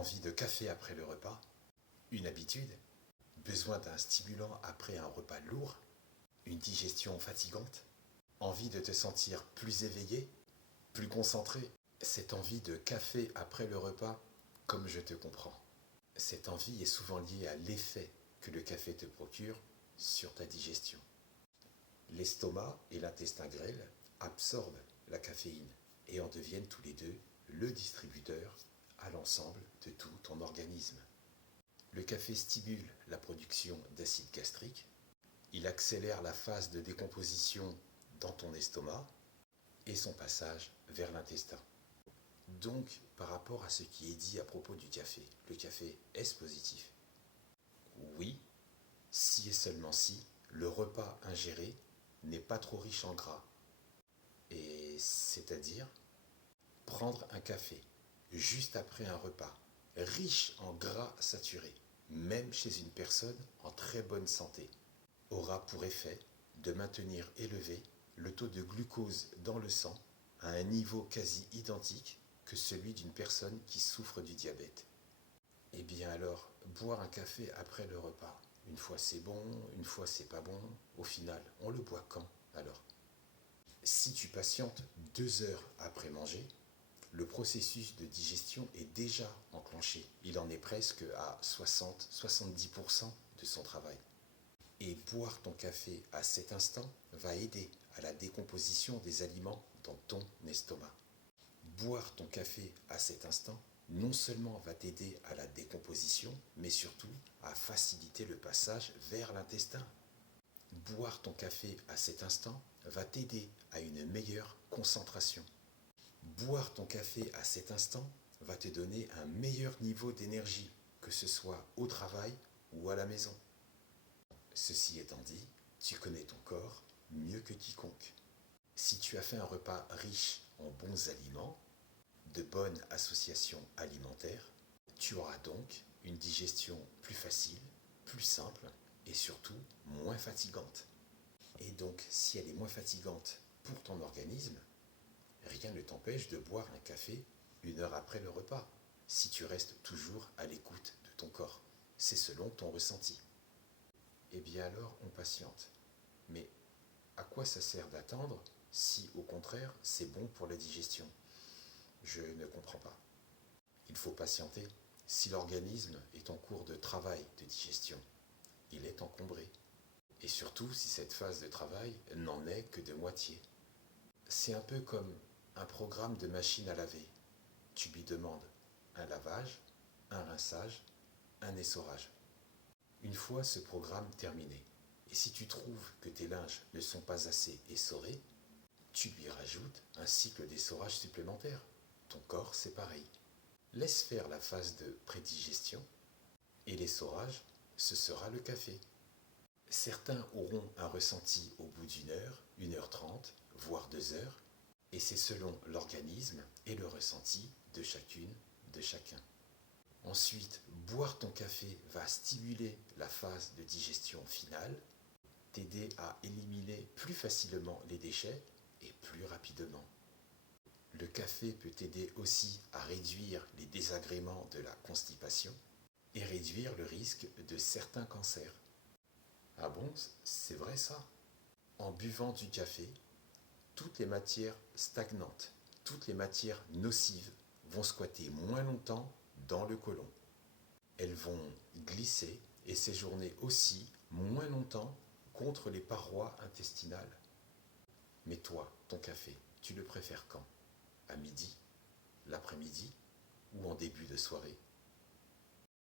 envie de café après le repas? Une habitude? Besoin d'un stimulant après un repas lourd? Une digestion fatigante? Envie de te sentir plus éveillé, plus concentré? Cette envie de café après le repas, comme je te comprends. Cette envie est souvent liée à l'effet que le café te procure sur ta digestion. L'estomac et l'intestin grêle absorbent la caféine et en deviennent tous les deux le distributeur à l'ensemble de tout ton organisme. Le café stimule la production d'acide gastrique, il accélère la phase de décomposition dans ton estomac et son passage vers l'intestin. Donc, par rapport à ce qui est dit à propos du café, le café est-ce positif? Oui, si et seulement si le repas ingéré n'est pas trop riche en gras. Et c'est-à-dire prendre un café juste après un repas riche en gras saturés, même chez une personne en très bonne santé, aura pour effet de maintenir élevé le taux de glucose dans le sang à un niveau quasi identique que celui d'une personne qui souffre du diabète. Eh bien alors, boire un café après le repas, une fois c'est bon, une fois c'est pas bon, au final, on le boit quand alors? Si tu patientes 2 heures après manger, le processus de digestion est déjà enclenché. Il en est presque à 60-70% de son travail. Et boire ton café à cet instant va aider à la décomposition des aliments dans ton estomac. Boire ton café à cet instant non seulement va t'aider à la décomposition, mais surtout à faciliter le passage vers l'intestin. Boire ton café à cet instant va t'aider à une meilleure concentration. Boire ton café à cet instant va te donner un meilleur niveau d'énergie, que ce soit au travail ou à la maison. Ceci étant dit, tu connais ton corps mieux que quiconque. Si tu as fait un repas riche en bons aliments, de bonnes associations alimentaires, tu auras donc une digestion plus facile, plus simple et surtout moins fatigante. Et donc, si elle est moins fatigante pour ton organisme, rien ne t'empêche de boire un café 1 heure après le repas, si tu restes toujours à l'écoute de ton corps. C'est selon ton ressenti. Eh bien alors, on patiente. Mais à quoi ça sert d'attendre si, au contraire, c'est bon pour la digestion? Je ne comprends pas. Il faut patienter. Si l'organisme est en cours de travail de digestion, il est encombré. Et surtout si cette phase de travail n'en est que de moitié. C'est un peu comme un programme de machine à laver. Tu lui demandes un lavage, un rinçage, un essorage. Une fois ce programme terminé, et si tu trouves que tes linges ne sont pas assez essorés, tu lui rajoutes un cycle d'essorage supplémentaire. Ton corps, c'est pareil. Laisse faire la phase de prédigestion et l'essorage, ce sera le café. Certains auront un ressenti au bout d'1 heure, 1h30, voire 2 heures, et c'est selon l'organisme et le ressenti de chacune, de chacun. Ensuite, boire ton café va stimuler la phase de digestion finale, t'aider à éliminer plus facilement les déchets et plus rapidement. Le café peut t'aider aussi à réduire les désagréments de la constipation et réduire le risque de certains cancers. Ah bon, c'est vrai ça? En buvant du café, toutes les matières stagnantes, toutes les matières nocives vont squatter moins longtemps dans le côlon. Elles vont glisser et séjourner aussi moins longtemps contre les parois intestinales. Mais toi, ton café, tu le préfères quand? À midi, l'après-midi ou en début de soirée?